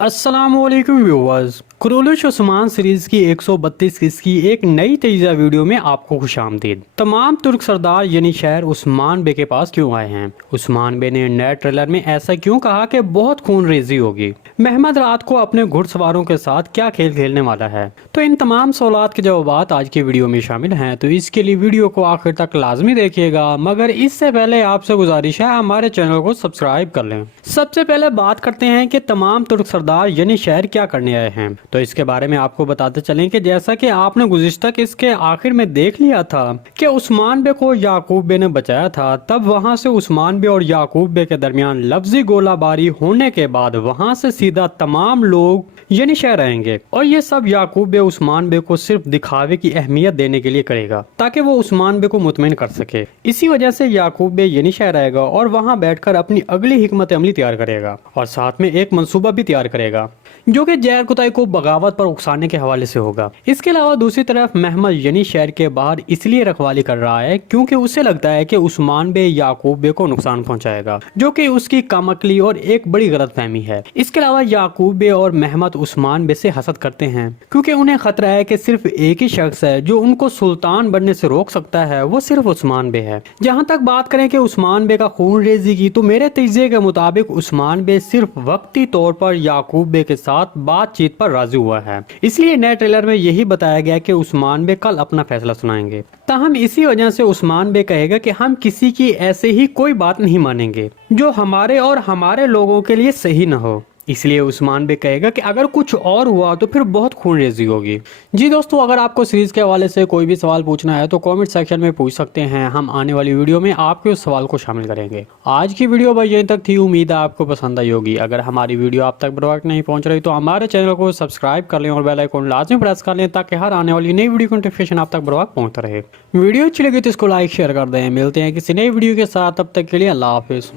अस्सलाम वालेकुम viewers, Quraish Usman series की 132 किस्त की एक नई तेज़ा वीडियो में आपको खुशामदीद। तमाम तुर्क सरदार यानी शहर उस्मान बे के पास क्यों आए हैं? उस्मान बे ने नए ट्रेलर में ऐसा क्यों कहा कि बहुत खून रेजी होगी? महमद रात को अपने घुड़सवारों के साथ क्या खेल खेलने वाला है? तो इन तमाम सवालात के जवाब आज की वीडियो में शामिल हैं, तो इसके लिए वीडियो को आखिर तक लाजमी देखिएगा। मगर इससे पहले आपसे गुजारिश है हमारे चैनल को सब्सक्राइब कर लें। सबसे पहले बात करते हैं कि तमाम तुर्क सरदार यानी शहर क्या करने आए हैं। तो इसके बारे में आपको बताते चलें कि जैसा कि आपने गुज़िश्ता किस्त के आखिर में देख लिया था कि उस्मान बे को याकूब बे ने बचाया था, तब वहां से उस्मान बे और याकूब बे के दरमियान लफ्जी गोलाबारी होने के बाद वहां से सीधा तमाम लोग यानी शहर आएंगे, और ये सब याकूब बे उस्मान बे को सिर्फ दिखावे की अहमियत देने के लिए करेगा ताकि वो उस्मान बे को मुतमईन कर सके। इसी वजह से याकूब बे यानी शहर आएगा और वहां बैठकर अपनी अगली हिकमत अमली तैयार करेगा और साथ में एक मंसूबा भी तैयार करेगा जो कि जैर कुताई को बगावत पर उकसाने के हवाले से होगा। इसके अलावा दूसरी तरफ महमद यानी शहर के बाहर इसलिए रखवाली कर रहा है क्योंकि उसे लगता है कि उस्मान बे याकूब बे को नुकसान पहुंचाएगा, जो कि उसकी कमअक्ली और एक बड़ी गलतफहमी है। इसके अलावा याकूब बे और महमद उस्मान बे से हसद करते हैं क्योंकि उन्हें खतरा है कि सिर्फ एक ही शख्स है जो उनको सुल्तान बनने से रोक सकता है, वो सिर्फ उस्मान बे है। जहाँ तक बात करें कि उस्मान बे का खून रेजी की, तो मेरे तजज़िये के मुताबिक उस्मान बे सिर्फ वक्ती तौर पर याकूब बे के साथ बातचीत पर राजी हुआ है। इसलिए नए ट्रेलर में यही बताया गया कि उस्मान बे कल अपना फैसला सुनाएंगे। ताहम इसी वजह से उस्मान बे कहेगा कि हम किसी की ऐसे ही कोई बात नहीं मानेंगे जो हमारे और हमारे लोगों के लिए सही न हो। इसलिए उस्मान बे कहेगा कि अगर कुछ और हुआ तो फिर बहुत खून रेजी होगी। जी दोस्तों, अगर आपको सीरीज के हवाले से कोई भी सवाल पूछना है तो कमेंट सेक्शन में पूछ सकते हैं। हम आने वाली वीडियो में आपके उस सवाल को शामिल करेंगे। आज की वीडियो बस यहीं तक थी। उम्मीद है आपको पसंद आई होगी। अगर हमारी वीडियो आप तक बर वक्त नहीं पहुंच रही तो हमारे चैनल को सब्सक्राइब कर लें और बेल आइकन लाजमी प्रेस कर लें ताकि हर आने वाली नई वीडियो की नोटिफिकेशन आप तक बर वक्त पहुंचता रहे। वीडियो अच्छी लगी तो इसको लाइक शेयर कर दें। मिलते हैं किसी नई वीडियो के साथ, तब तक के लिए अल्लाह हाफिज़।